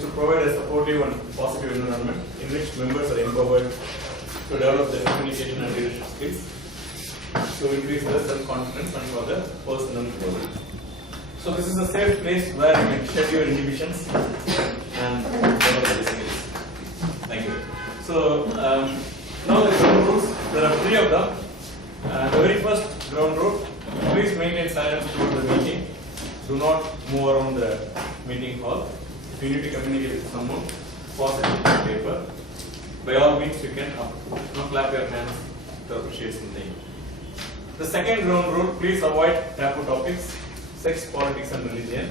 to provide a supportive and positive environment in which members are empowered to develop their communication and leadership skills, to increase their self-confidence and for the personal growth. So this is a safe place where you can share your inhibitions and develop the skills. Thank you. So now the ground rules, there are 3 of them. The very first ground rule, please maintain silence throughout the meeting. Do not move around the meeting hall. If you need to communicate with someone, pause it on paper. By all means, you can clap your hands to appreciate something. The second ground rule, please avoid taboo topics, sex, politics and religion.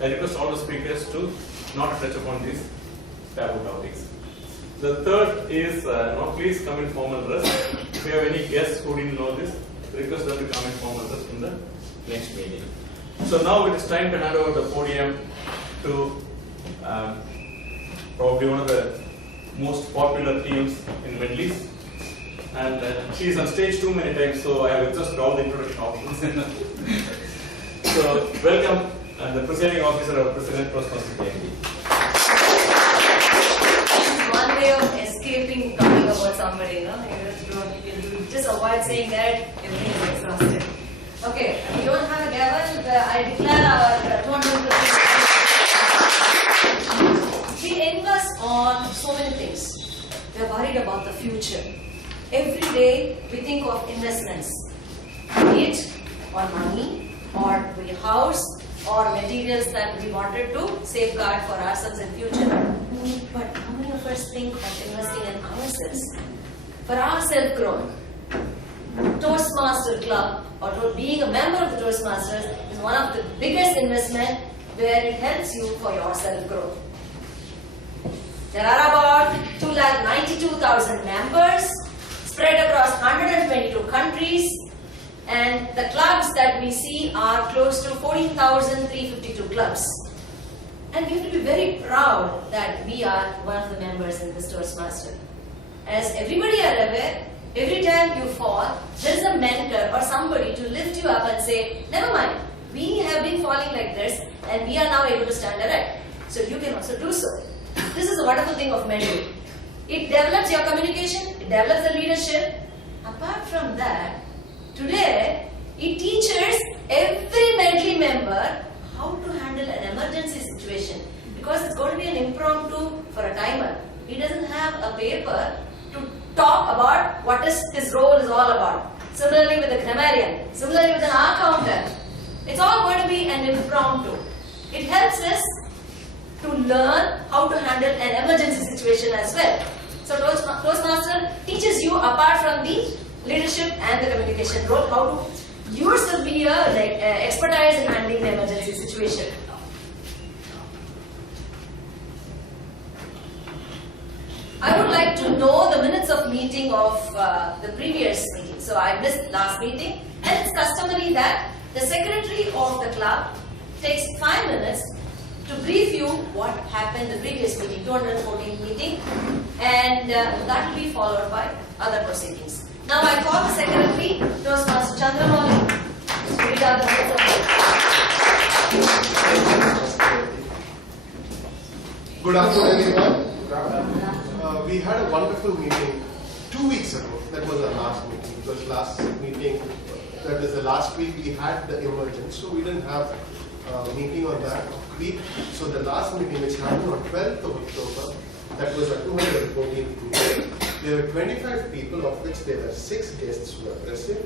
I request all the speakers to not touch upon these taboo topics. The third is, please come in formal dress. If you have any guests who didn't know this, request them to come in formal dress in the next meeting. So now it is time to hand over the podium to probably one of the most popular teams in Middle East. And she is on stage too many times, so I have exhausted all the introduction options. So welcome the presiding officer of President Toastmasters KMD. One way of escaping talking about somebody, no? You just avoid saying that, everything is exhausted. Okay, we don't have a gavel. I declare our 250. We invest on so many things. We are worried about the future. Every day we think of investments, be it on money or we house or materials that we wanted to safeguard for ourselves in future. But how many of us think of investing in ourselves? For our self-growth. Toastmaster Club or being a member of the Toastmasters is one of the biggest investment where it helps you for your self-growth. There are about 292,000 members spread across 122 countries, and the clubs that we see are close to 14,352 clubs. And we have to be very proud that we are one of the members in this Toastmaster. As everybody are aware, every time you fall, there is a mentor or somebody to lift you up and say, never mind, we have been falling like this and we are now able to stand erect. So you can also do so. This is a wonderful thing of mentoring. It develops your communication, it develops the leadership. Apart from that, today it teaches every mentee member how to handle an emergency situation, because it's going to be an impromptu for a timer. He doesn't have a paper to talk about what his role is all about. Similarly with the grammarian, similarly with an accountant. It's all going to be an impromptu. It helps us to learn how to handle an emergency situation as well. So Toastmaster teaches you, apart from the leadership and the communication role, how to yourself be expertise in handling the emergency situation. I would like to know the minutes of meeting of the previous meeting. So I missed last meeting, and it's customary that the secretary of the club takes 5 minutes to brief you what happened the previous meeting, 214 meeting, and that will be followed by other proceedings. Now I call the secretary, Toastmaster Chandramouli, to read out the minutes of meeting. Good afternoon, everyone. We had a wonderful meeting 2 weeks ago. That was our last meeting. It was last meeting. That is the last week we had the emergence, so we didn't have a meeting on that week. So the last meeting, which happened on 12th of October, that was a 214th meeting. There were 25 people, of which there were 6 guests who were present.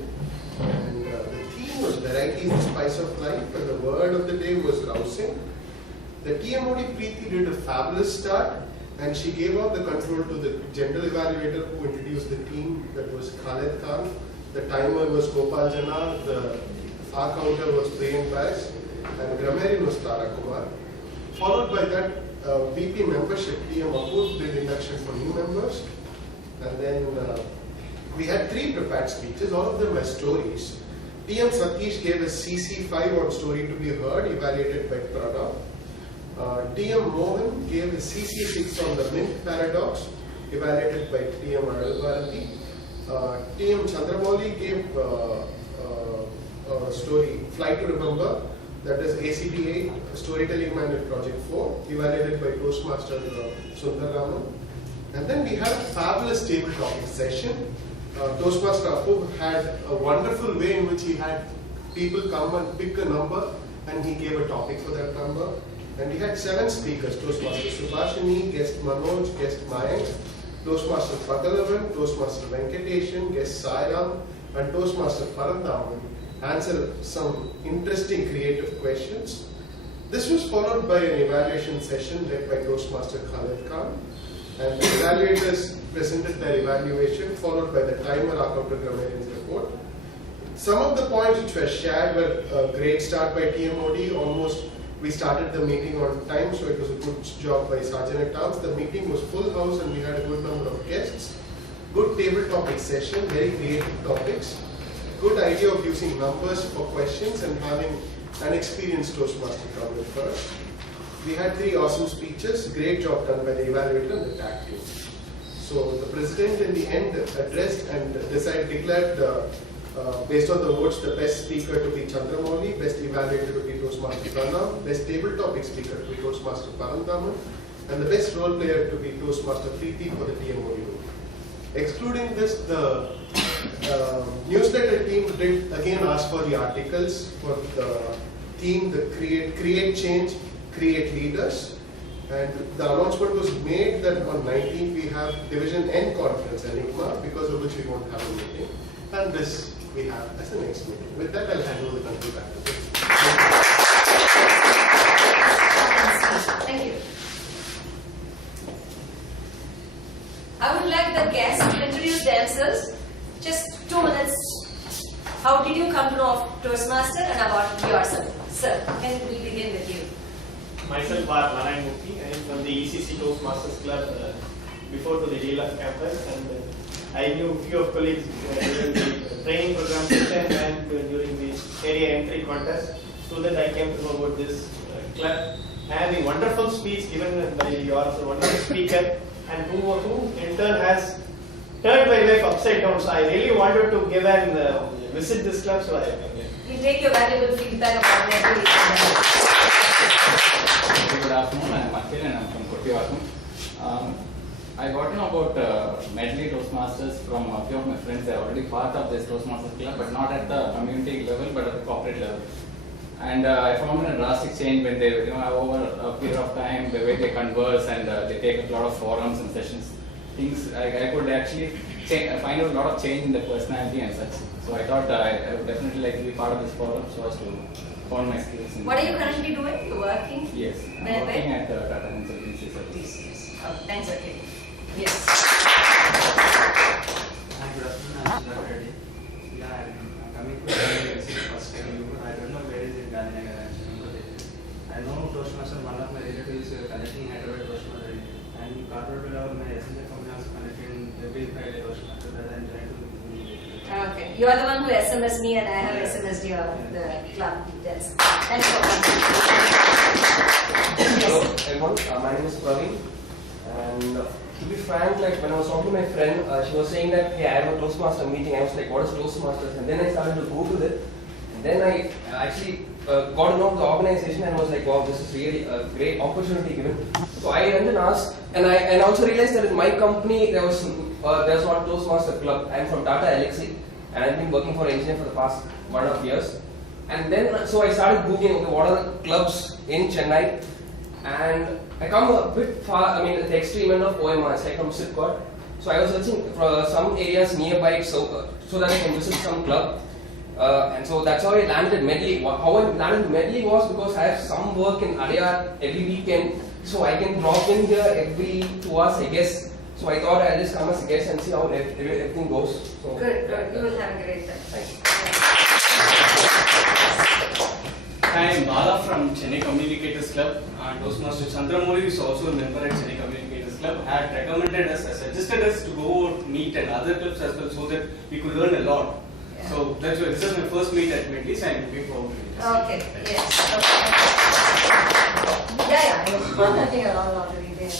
And the theme was Variety is the Spice of Life, and the word of the day was rousing. The TMOD Preeti did a fabulous start, and she gave out the control to the general evaluator who introduced the team. That was Khaled Khan. The timer was Gopal Jana. The counter was Prem Bais, and grammarian was Tara Kumar. Followed by that, VP membership, TM Apur did induction for new members. And then we had 3 prepared speeches. All of them were stories. TM Satish gave a CC5 on story to be heard, evaluated by Pranab. TM Mohan gave a CC6 on the Mint paradox, evaluated by TM Adalbharati. TM Chandramouli gave a story, Fly to Remember, that is ACDA Storytelling Manual Project 4, evaluated by Toastmaster Sundar Raman. And then we had a fabulous table topic session. Toastmaster Apu had a wonderful way in which he had people come and pick a number, and he gave a topic for that number. And we had 7 speakers: Toastmaster Subhashini, guest Manoj, guest Mayank, Toastmaster Padalavan, Toastmaster Venkateshan, guest Sairam, and Toastmaster Parandaman answered some interesting creative questions. This was followed by an evaluation session led by Toastmaster Khalid Khan, and the evaluators presented their evaluation, followed by the timer accounted grammarian's report. Some of the points which were shared were a great start by TMOD. Almost we started the meeting on time, so it was a good job by Sergeant at Arms. The meeting was full house and we had a good number of guests. Good table topic session, very creative topics. Good idea of using numbers for questions and having an experienced Toastmaster come in first. We had 3 awesome speeches. Great job done by the evaluator and the tag team. So the president in the end addressed and declared based on the votes, the best speaker to be Chandramouli, best evaluator to be Toastmaster Pranam, best table topic speaker to be Toastmaster Parandaman, and the best role player to be Toastmaster Preeti for the TMOD role. Excluding this, the newsletter team did again ask for the articles for the theme, the create change, create leaders. And the announcement was made that on 19th we have Division N conference, Enigma, because of which we won't have a meeting. And this we have as the next meeting. With that, I'll hand over the country back to you. Thank you. I would like the guests to introduce themselves. Just 2 minutes. How did you come to know of Toastmaster and about yourself? Sir, can we begin with you? Myself, R. Narayan Murthy. I am from the ECC Toastmasters Club before to the DLF campus, and I knew a few of colleagues during the training program session and during the area entry contest. So that I came to know about this club and the wonderful speech given by your wonderful speaker, and who in turn has turned my life upside down. So I really wanted to give and visit this club. So I came here. We'll take your valuable feedback about the activity. Good afternoon, I am Akhil and I am from Kottayam. I got to know about Medley Toastmasters from a few of my friends. They are already part of this Toastmasters club, but not at the community level, but at the corporate level. And I found a drastic change when they, over a period of time, the way they converse and they take a lot of forums and sessions. Things I could actually find out a lot of change in the personality and such. So I thought I would definitely like to be part of this forum so as to hone my skills. What are you currently doing? You're working? Yes, I'm Where? working at Tata Consultancy Services. Yes. Oh, thanks, okay. Yes. Hi, good afternoon. I'm Sudha Reddy. Yeah, I'm coming to the first time. I don't know where is it, Gandhinagar. I know Toastmaster, one of my relatives is connecting Hyderabad Toastmaster, and corporate level, my SME company also connecting every Friday Toastmaster that I'm trying to do. Okay. You are the one who SMS me and I have SMS'd you the club details. Thanks for coming. Hello Yes. everyone, my name is Praveen, and to be frank, like when I was talking to my friend, she was saying that hey, I have a Toastmaster meeting. I was like, what is Toastmasters? And then I started to Google it, and then I actually got to know the organization and was like, wow, this is really a great opportunity given. So I went and asked, and I also realized that in my company there's not Toastmaster club. I'm from Tata Elxsi, and I've been working for engineer for the past 1.5 years. And then, so I started googling, okay, what are the clubs in Chennai? And I come a bit far, I mean, at the extreme end of OMR, it's like from Sipcot. So I was searching for some areas nearby so that I can visit some club. And so that's how I landed at Medley. How I landed at Medley was because I have some work in Adyar every weekend. So I can drop in here every 2 hours, I guess. So I thought I'll just come as a guest and see how everything goes. So, Good, good. You will have a great time. Thank you. I am Bala from Chennai Communicators Club. Toastmaster Chandramouli is also a member at Chennai Communicators Club. Had recommended us, suggested us to go meet and other clubs as well, so that we could learn a lot. Yeah. So that's why this is my first meet at Medley, so I'm looking forward to it. Okay, yes. Okay. Yeah, I think you're all already there.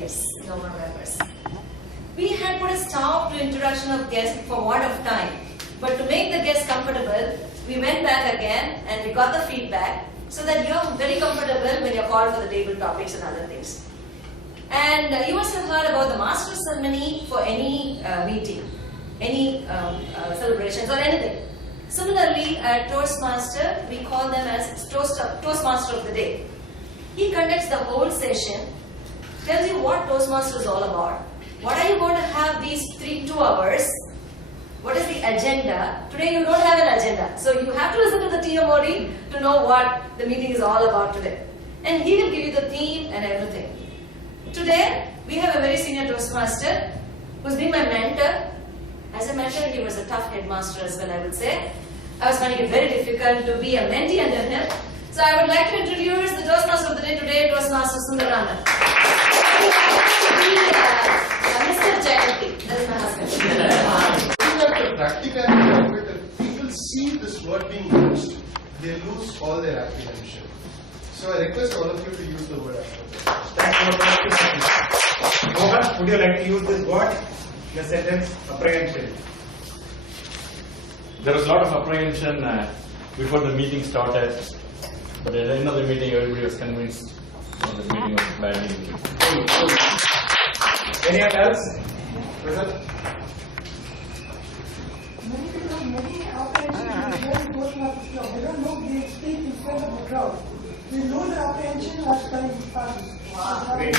Yes, no more members. We had put a stop to introduction of guests for want of time. But to make the guests comfortable, we went back again and we got the feedback so that you're very comfortable when you're called for the table topics and other things. And you must have heard about the master ceremony for any meeting, any celebrations or anything. Similarly, at Toastmaster, we call them as Toastmaster of the Day. He conducts the whole session, tells you what Toastmaster is all about. What are you going to have these 2 hours? What is the agenda? Today you don't have an agenda. So you have to listen to the TMOD to know what the meeting is all about today. And he will give you the theme and everything. Today, we have a very senior Toastmaster who's been my mentor. As a mentor, he was a tough headmaster as well, I would say. I was finding it very difficult to be a mentee under him. So I would like to introduce the Toastmaster of the day today, Toastmaster Sundaranand. Mr. Jayanti, that is my husband. Practically, when people see this word being used, they lose all their apprehension. So I request all of you to use the word apprehension. Thanks for practicing. Mohan, would you like to use this word in a sentence? Apprehension. There was a lot of apprehension before the meeting started, but at the end of the meeting, everybody was convinced that the meeting was badly meeting. Anyone else? Present? Many people have many apprehensions when Toastmasters club. They don't know they speak in front of a crowd. They lose their apprehension as time passes. Great.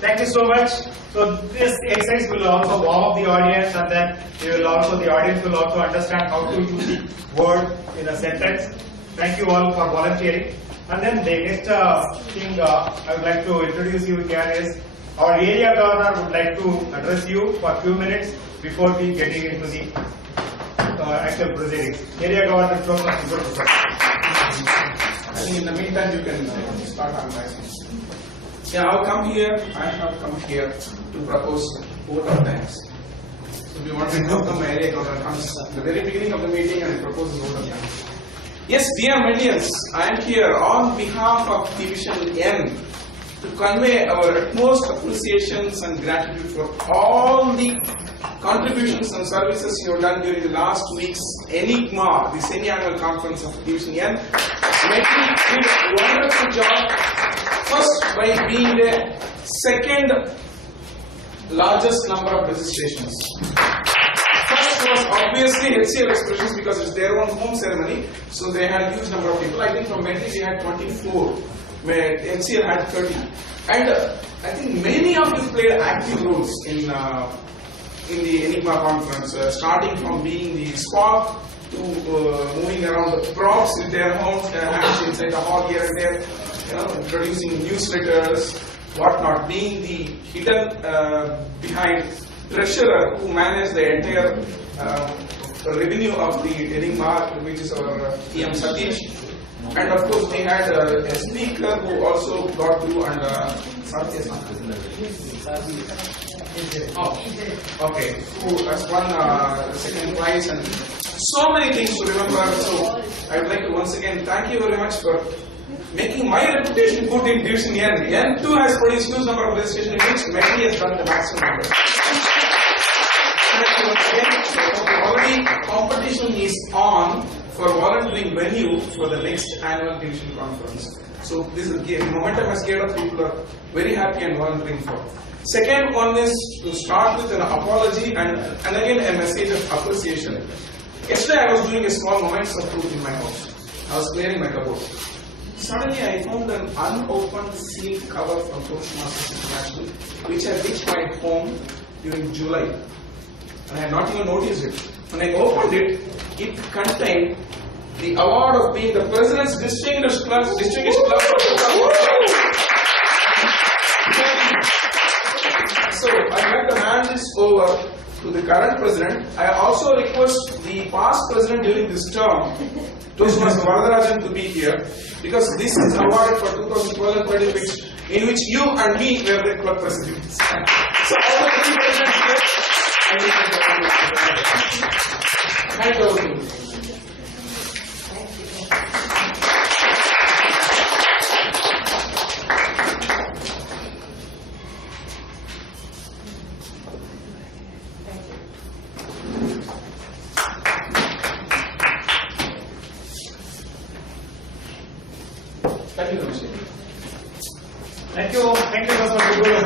Thank you so much. So this exercise will also warm up the audience, and then the audience will also understand how to use the word in a sentence. Thank you all for volunteering. And then the next thing I would like to introduce you here is our area governor would like to address you for a few minutes before we getting into the actual proceedings. Area governor, Professor. I think in the meantime you can start analyzing. Yeah, I have come here to propose vote of thanks. So we want to welcome area governor comes at the very beginning of the meeting and proposes vote of thanks. Yes, dear Medians, I am here on behalf of Division N to convey our utmost appreciations and gratitude for all the contributions and services you have done during the last week's Enigma, the semi-annual conference of Division N. Medley did a wonderful job, first by being the second largest number of registrations. First was obviously HCL Expressions because it's their own home ceremony, so they had a huge number of people. I think from Medley we had 24. Where HCL had 30, and I think many of you played active roles in the Enigma conference, starting from being the spark to moving around the props with their hands inside the hall here and there, producing newsletters, whatnot, being the hidden behind treasurer who managed the entire revenue of the Enigma, which is our TM Satish. And of course, we had a speaker who also got through and who has won second prize and so many things to remember. So I would like to once again thank you very much for making my reputation good in Division N. N2 has produced huge number of registration in which Medley has done the maximum number. Already competition is on for volunteering venue for the next annual division conference. So this is momentum has geared up. People are very happy and volunteering for. Second one is to start with an apology and again a message of appreciation. Yesterday I was doing a small moments of truth in my house. I was clearing my cupboard. Suddenly I found an unopened sealed cover from Toastmasters International, which had reached my home during July. And I had not even noticed it. When I opened it, it contained the award of being the President's Distinguished Club. So I'd like to hand this over to the current President. I also request the past President during this term, Toastmaster Varadarajan, to be here, because this is awarded for 2012 and 13, in which you and me were the club presidents. So all the three presidents here, hand over to you. appreciate it. Thank you, Dr. Guru.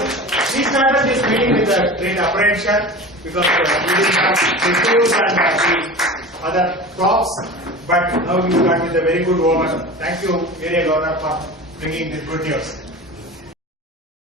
We started this meeting with a great apprehension because we didn't have reviews and the other props, but now we start with a very good woman. Thank you, Area Governor, for bringing this good news.